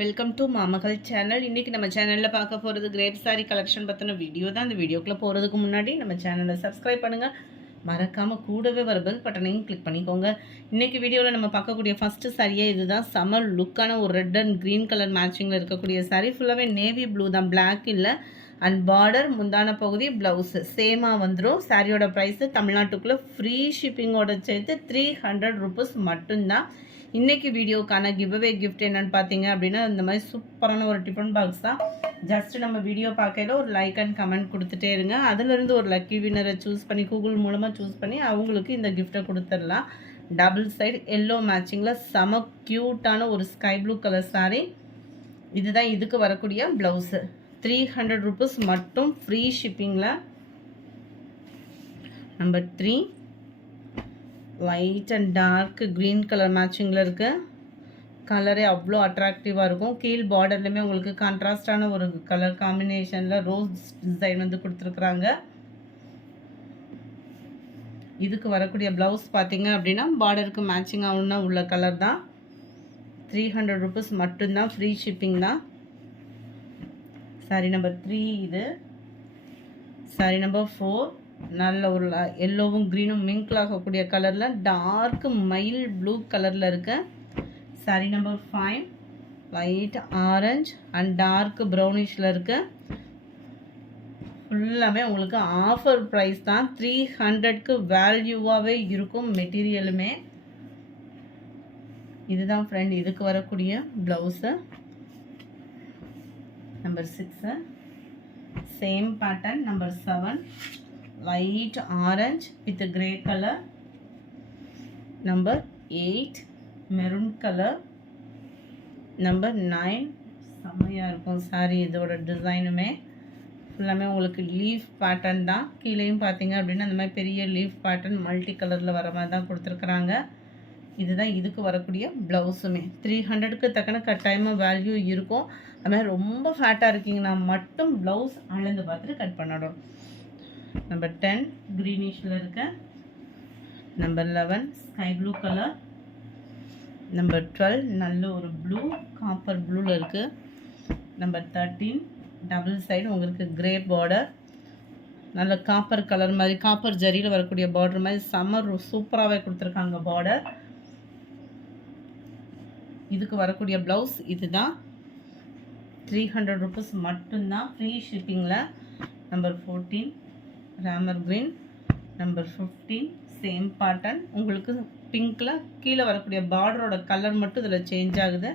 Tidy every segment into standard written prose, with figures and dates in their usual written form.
Welcome to மாமகள் channel. இன்றைக்கி நம்ம சேனலில் பார்க்க போகிறது கிரேப் சாரி கலெக்ஷன் பற்றின வீடியோ தான். அந்த வீடியோக்குள்ளே போகிறதுக்கு முன்னாடி நம்ம சேனலை சப்ஸ்கிரைப் பண்ணுங்கள், மறக்காமல் கூடவே வர பெல் பட்டனையும் கிளிக் பண்ணிக்கோங்க. இன்றைக்கி வீடியோவில் நம்ம பார்க்கக்கூடிய ஃபஸ்ட்டு சாரியே இதுதான். சம்மர் லுக்கான ஒரு ரெட் அண்ட் க்ரீன் கலர் மேட்சிங்கில் இருக்கக்கூடிய சாரீ. ஃபுல்லாகவே நேவி ப்ளூ தான், பிளாக் இல்லை. அண்ட் பார்டர் முந்தான பகுதி ப்ளவுஸு சேமாக வந்துடும். சாரியோட ப்ரைஸு தமிழ்நாட்டுக்குள்ளே ஃப்ரீ ஷிப்பிங்கோட சேர்த்து 300 rupees மட்டும்தான். இன்றைக்கி வீடியோக்கான கிவ்அவே கிஃப்ட் என்னென்னு பார்த்தீங்க அப்படின்னா, இந்த மாதிரி சூப்பரான ஒரு டிஃபன் பாக்ஸ் தான். ஜஸ்ட் நம்ம வீடியோ பார்க்கையில் ஒரு லைக் அண்ட் கமெண்ட் கொடுத்துட்டே இருங்க. அதிலிருந்து ஒரு லக்கி வின்னரை சூஸ் பண்ணி கூகுள் மூலமாக சூஸ் பண்ணி அவங்களுக்கு இந்த கிஃப்ட்டை கொடுத்துடலாம். டபுள் சைடு எல்லோ மேட்சிங்கில் செம க்யூட்டான ஒரு ஸ்கை ப்ளூ கலர் சாரீ. இதுதான் இதுக்கு வரக்கூடிய ப்ளவுஸு. 300 rupees மட்டும் ஃப்ரீ ஷிப்பிங்கில். Number 3 light and dark green colour மேட்சிங்கில் இருக்குது. கலரே அவ்வளோ அட்ராக்டிவாக இருக்கும். கீழ் பார்டர்லையுமே உங்களுக்கு கான்ட்ராஸ்டான ஒரு கலர் காம்பினேஷனில் ரோஸ் டிசைன் வந்து கொடுத்துருக்குறாங்க. இதுக்கு வரக்கூடிய ப்ளவுஸ் பார்த்தீங்க அப்படின்னா பார்டருக்கு மேட்சிங் ஆகணுன்னா உள்ள கலர் தான். 300 rupees மட்டும்தான், ஃப்ரீ ஷிப்பிங் தான். சாரி நம்பர் 3 இது. சாரி நம்பர் 4 நல்ல ஒரு எல்லோவும் க்ரீனும் மிங்கிள் ஆகக்கூடிய கலரில் டார்க் மயில் ப்ளூ கலரில் இருக்கு. Sari number 5 light orange and dark ப்ரௌனிஷில் இருக்கு. ஃபுல்லாமே உங்களுக்கு ஆஃபர் ப்ரைஸ் தான். 300க்கு வேல்யூவாகவே இருக்கும் மெட்டீரியலுமே. இதுதான் ஃப்ரெண்ட் இதுக்கு வரக்கூடிய blouse. Number 6 same pattern. Number 7 light orange with a grey color. Number 8 maroon color. Number 9 செம்மையாக இருக்கும் சாரி. இதோட டிசைனுமே ஃபுல்லாமே உங்களுக்கு லீஃப் பேட்டர்ன் தான். கீழேயும் பார்த்தீங்க அப்படின்னா அந்த மாதிரி பெரிய லீஃப் பேட்டர்ன் மல்டி கலரில் வர மாதிரி தான் கொடுத்துருக்குறாங்க. இதுதான் இதுக்கு வரக்கூடிய ப்ளவுஸுமே. 300க்கு தக்கன கட்டாயமாக வேல்யூ இருக்கும். அதுமாதிரி ரொம்ப ஃபேட்டாக இருக்கீங்கன்னா மட்டும் ப்ளவுஸ் அளந்து பார்த்துட்டு கட் பண்ணணும். நம்பர் 10 க்ரீனிஷில் இருக்கு. Number 11 sky blue colour. Number 12 நல்ல ஒரு ப்ளூ காப்பர் ப்ளூவில் இருக்குது. நம்பர் 13 டபுள் சைடு உங்களுக்கு கிரே பார்டர், நல்ல காப்பர் கலர் மாதிரி காப்பர் ஜரியில் வரக்கூடிய பார்டர் மாதிரி சம்மர் சூப்பராகவே கொடுத்துருக்காங்க பார்டர். இதுக்கு வரக்கூடிய ப்ளவுஸ் இதுதான். 300 rupees மட்டும்தான், ஃப்ரீ ஷிப்பிங்கில். Number 14 Ramar green. Number 15 same pattern. உங்களுக்கு பிங்க்கில் கீழே வரக்கூடிய பார்டரோட கலர் மட்டும் இதில் சேஞ்ச் ஆகுது.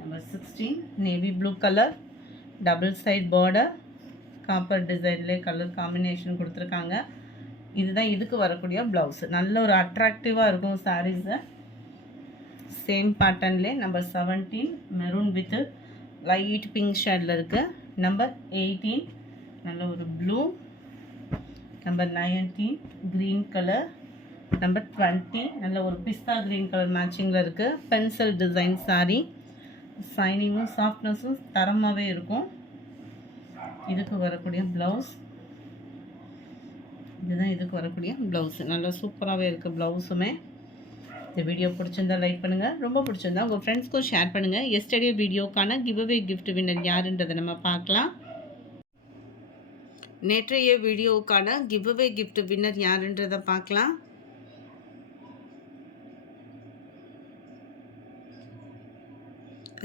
Number 16 navy blue colour, double side border, copper டிசைன்லேயே கலர் காம்பினேஷன் கொடுத்துருக்காங்க. இதுதான் இதுக்கு வரக்கூடிய ப்ளவுஸு. நல்ல ஒரு அட்ராக்டிவாக இருக்கும் சாரீஸு. சேம் பேட்டர்ன்லேயே. Number 17 maroon with light pink ஷேடில் இருக்குது. நம்பர் 18 நல்ல ஒரு blue. Number 19 green colour. Number 20 நல்ல ஒரு பிஸ்தா க்ரீன் கலர் மேட்சிங்கில் இருக்குது. Pencil design sari. ஷைனிங்கும் சாஃப்ட்னஸும் தரமாகவே இருக்கும். இதுக்கு வரக்கூடிய ப்ளவுஸ் இதுதான். இதுக்கு வரக்கூடிய ப்ளவுஸு நல்லா சூப்பராகவே இருக்குது ப்ளவுஸுமே. இந்த வீடியோ பிடிச்சிருந்தா லைக் பண்ணுங்கள், ரொம்ப பிடிச்சிருந்தா உங்கள் ஃப்ரெண்ட்ஸ்க்கும் ஷேர் பண்ணுங்கள். எஸ்டர்டே வீடியோக்கான கிவ்அவே கிஃப்ட் வின்னர் யாருன்றதை நம்ம பார்க்கலாம். நேற்றைய வீடியோவுக்கான கிவ்அவே கிஃப்ட் வின்னர் யாருன்றதை பார்க்கலாம்.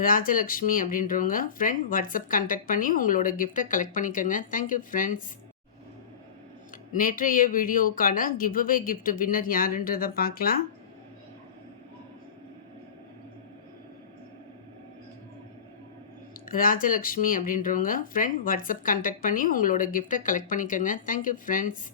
ராஜலக்ஷ்மி அப்படின்றவங்க ஃப்ரெண்ட் வாட்ஸ்அப் கான்டாக்ட் பண்ணி உங்களோட கிஃப்ட்டை கலெக்ட் பண்ணிக்கோங்க. Thank you friends. நேற்றைய வீடியோவுக்கான கிவ்அவே கிஃப்ட் வின்னர் யாருன்றதை பார்க்கலாம். ராஜலக்ஷ்மி அப்படின்றவங்க ஃப்ரெண்ட் வாட்ஸ்அப் கான்டாக்ட் பண்ணி உங்களோட கிஃப்ட்டை கலெக்ட் பண்ணிக்கோங்க. Thank you friends.